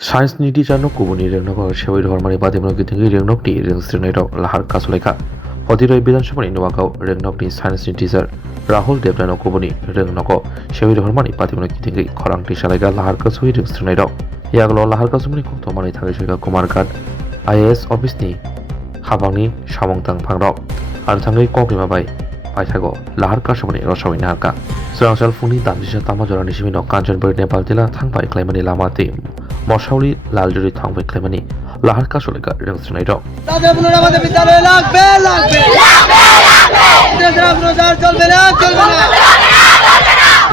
Science ni di jano kubuni rengno ko shewai hormani badimno gitingi rengnok ti rengsrenero lahar kasoleka Podiroi বিধানসভা নির্বাচন রেংনকনি science teacher Rahul দেবনানো কুবনি রেংনক shewai hormani badimno gitingi khorangti salayga lahar kasui rengsrenero yaglo lahar kasumni khoktomani thagi shega kumargat IAS office ni habangni samongtang phangrok ar thangai kokima bai paithago lahar kasumni rosawini harka Surangsal funi damjisa tamajorani simino Kanchanburi Nepal jila thangbai klaimani lamati মশাউলি লালজুরি থাংবাই ক্লেমানি লাহার কাসলেকা রেংস্ট্রেনাইর তাদের পুনরাবাদে বিদ্যালয় লাগবে লাগবে লাগবে লাগবে দেশের প্রচার চলবে না চলবে না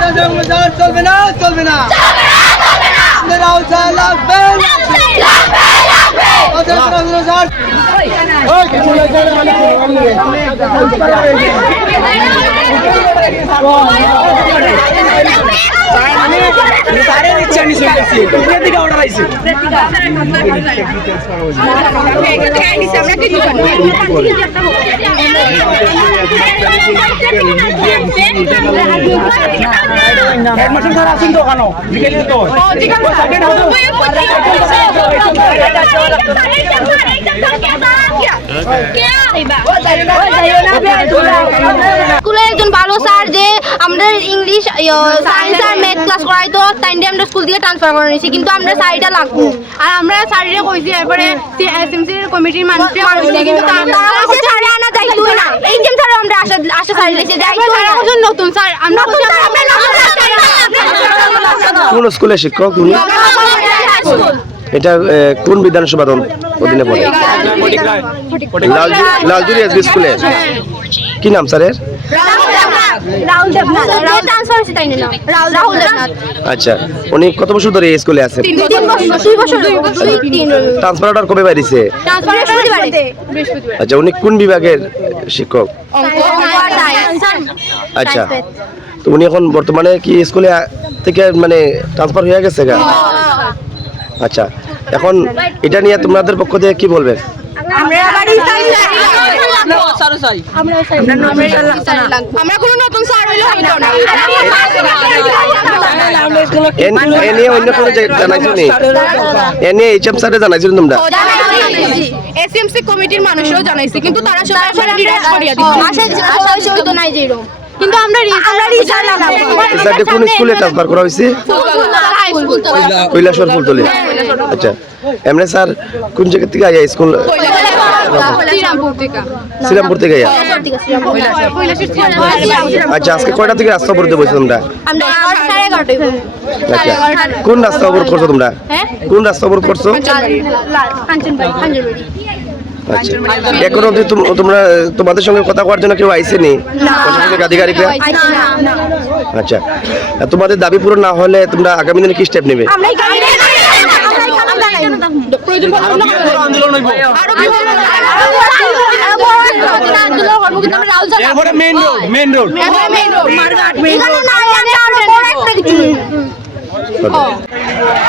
দেশের প্রচার চলবে না চলবে না মেরাও চাই লাগবে লাগবে লাগবে দেশের প্রচার ওই কিছু লাগে सारे इच्छा नहीं सुनते प्रतिका ऑर्डर आइছে এডমিশন স্যার আসুন তো কেন বিকেলে তো স্কুলে একজন ভালো স্যার যে আমাদের ইংলিশ সায়েন্স আর ম্যাথ ক্লাস করাইতো তাই আমরা স্কুল থেকে ট্রান্সফার করে নিয়েছি কিন্তু আমরা সাইডটা লাগবো আর আমরা স্যারের কইছি এরপরে এসএমসির কমিটির মানুষকে কইছি কিন্তু তারা স্যারে আনা যাইতো না এই যে স্যার আমরা আশা স্যার লিখে যাইতো না এখন নতুন স্যার আমরা কোন স্কুলে শিক্ষক তুমি এটা কোন বিধানসভা অধীনে পড়ে লালজুরি এসবি স্কুলে কি নাম স্যারের রাহুল দেবনাথ ট্রান্সফার হইছে তাই না রাহুল দেবনাথ আচ্ছা উনি কত বছর ধরে এই স্কুলে আছেন 2 বছর ট্রান্সফার অর্ডার কবে বাইরেছে আচ্ছা উনি কোন বিভাগের শিক্ষক আচ্ছা তো উনি এখন বর্তমানে কি স্কুলে থেকে মানে ট্রান্সফার হয়ে গেছে গা আচ্ছা এখন এটা নিয়ে তোমাদের পক্ষ থেকে কি বলবেন আমরা কোনো নতুন স্যার হইলে হইতো না এ নিয়ে অন্য কোনো জানাইছো নি এ নিয়ে এইচএম স্যারে জানাইছো তোমরা এসএমসি কমিটির মানুষও জানাইছে কিন্তু তারা সরাসরি ডিরেক্ট করিয়া দিছে আশা হইতো নাই যে এরকম কিন্তু আমরা রিসার্চ লাগাবো স্যারটা কোন স্কুলে ট্রান্সফার করা হইছে কৈলাসর ফুলতলি আচ্ছা এমনি স্যার কোন জায়গা থেকে আইয়া স্কুল শ্রীরামপুর থেকে আইয়া আচ্ছা আজকে কয়টা থেকে রাস্তা অবরোধে বসে তোমরা আচ্ছা কোন রাস্তা অবরোধ করছো তোমরা কোন রাস্তা অবরোধ করছো আচ্ছা এখন অবধি তোমরা তোমাদের সঙ্গে কথা করার জন্য কেউ আইসেনি প্রশাসনিক আধিকারিকরা আচ্ছা তোমাদের দাবি পূরণ না হলে তোমরা আগামী দিনে কি স্টেপ নেবে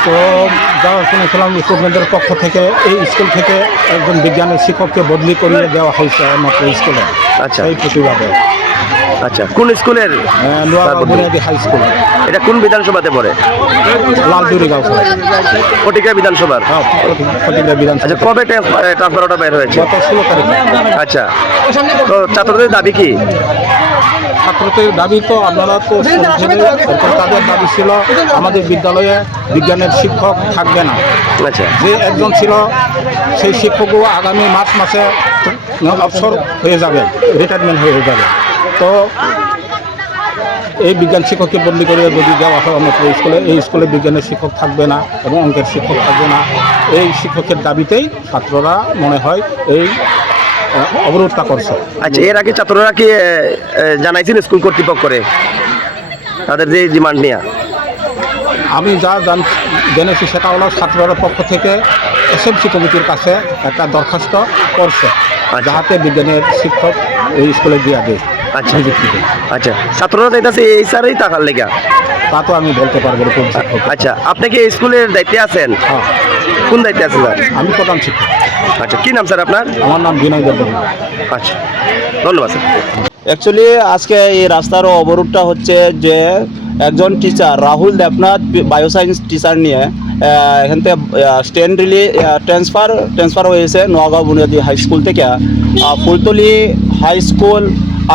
তো যা শুনেছিলাম স্টুডেন্টের পক্ষ থেকে এই স্কুল থেকে একজন বিজ্ঞানের শিক্ষককে বদলি করিয়ে দেওয়া হয়েছে মাত্র স্কুলে আচ্ছা এই প্রতিবাদে আচ্ছা কোন স্কুলের বুনিয়াদী হাই স্কুল এটা কোন বিধানসভাতে পড়ে লালজুরি গাঁও ফটিকা বিধানসভার ফটিকা বিধানসভা আচ্ছা কবে ট্রান্সফার অর্ডার বের হয়েছে গত 16 তারিখে আচ্ছা তো ছাত্রদের দাবি কি ছাত্রদের দাবি তো আপনারা তো তাদের দাবি ছিল আমাদের বিদ্যালয়ে বিজ্ঞানের শিক্ষক থাকবে না আচ্ছা যে একজন ছিল সেই শিক্ষকও আগামী মার্চ মাসে অবসর হয়ে যাবে রিটায়ারমেন্ট হয়ে যাবে তো এই বিজ্ঞান শিক্ষককে বদলি করে যদি দেওয়া হয় আমাদের স্কুলে এই স্কুলে বিজ্ঞানের শিক্ষক থাকবে না এবং অঙ্কের শিক্ষক থাকবে না এই শিক্ষকের দাবিতেই ছাত্ররা মনে হয় এই অবরোধটা করছে আচ্ছা এর আগে ছাত্ররা কি জানাইছেন স্কুল কর্তৃপক্ষরে তাদের যে ডিমান্ড নিয়ে আমি যা জেনেছি সেটা হলো ছাত্রদের পক্ষ থেকে এসএমসি কমিটির কাছে একটা দরখাস্ত করছে যাহাতে বিজ্ঞানের শিক্ষক এই স্কুলে দিয়ে দেয় আচ্ছা আচ্ছা ছাত্ররা চাইতেছে এই স্যারই টাকার লেগা তা তো আমি বলতে পারবো কোন শিক্ষক আচ্ছা আপনি কি স্কুলের দায়িত্বে আছেন হ্যাঁ কোন দায়িত্বে আছেন স্যার আমি প্রধান শিক্ষক আচ্ছা কি নাম স্যার আপনার আমার নাম বিনয় দেববর্মা আচ্ছা ধন্যবাদ স্যার অ্যাকচুয়ালি আজকে এই রাস্তার অবরোধটা হচ্ছে যে একজন teacher Rahul Debnath bioscience teacher নিয়ে এখান থেকে ট্রান্সফার হয়েছে নোয়াগাঁও বুনিয়াদী হাই স্কুল থেকে Fultali high school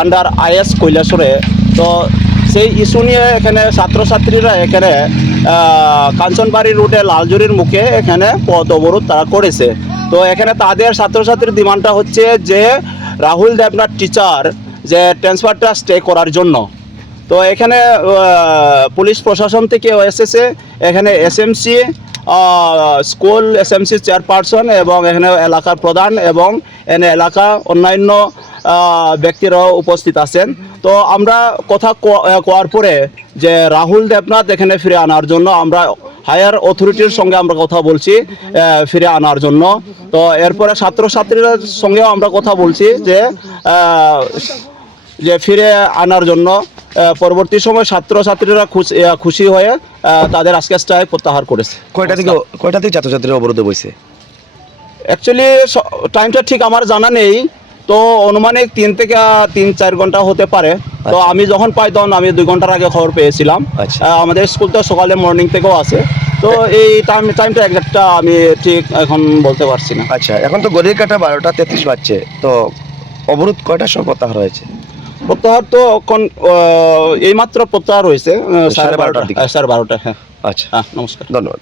under IS কৈলাসরে। তো সেই ইস্যু নিয়ে এখানে ছাত্রছাত্রীরা এখানে কাঞ্চনবাড়ি রুটে লালজুরির মুখে এখানে পথ অবরোধ তারা করেছে। তো এখানে তাদের ছাত্রছাত্রীর ডিমান্ডটা হচ্ছে যে রাহুল দেবনাথ টিচার যে ট্রান্সফারটা স্টে করার জন্য। তো এখানে পুলিশ প্রশাসন থেকে এসেছে, এখানে SMC স্কুল SMC চেয়ারপারসন এবং এখানে এলাকার প্রধান এবং এখানে এলাকা অন্যান্য ব্যক্তিরাও উপস্থিত আছেন। তো আমরা কথা কোয়ার পরে যে রাহুল দেবনাথ এখানে ফিরে আনার জন্য আমরা হায়ার অথরিটির সঙ্গে আমরা কথা বলছি ফিরে আনার জন্য। তো এরপরে ছাত্রছাত্রীদের সঙ্গেও আমরা কথা বলছি যে ফিরে আনার জন্য। পরবর্তী সময় ছাত্রছাত্রীরা খুশি হয়ে তাদের আজকে স্ট্রাইক প্রত্যাহার করেছে। কয়টা থেকে ছাত্রছাত্রীরা অবরোধে বসে? অ্যাকচুয়ালি টাইমটা ঠিক আমার জানা নেই, তো অনুমানিক 3 থেকে 3-4 ঘন্টা হতে পারে। তো আমি যখন পাই তখন আমি 2 ঘন্টার আগে খবর পেয়েছিলাম। আমাদের স্কুল তো সকালে মর্নিং থেকেও আছে, তো এই টাইমটা একটা আমি ঠিক এখন বলতে পারছি না। আচ্ছা, এখন তো ঘড়ির কাঁটা 12:33 বাজছে, তো অবরোধ কয়টার সময় প্রত্যাহার হয়েছে? প্রত্যাহার তো এখন এইমাত্র প্রত্যাহার হয়েছে 12:30 12:30 12:30। হ্যাঁ আচ্ছা, হ্যাঁ, নমস্কার, ধন্যবাদ।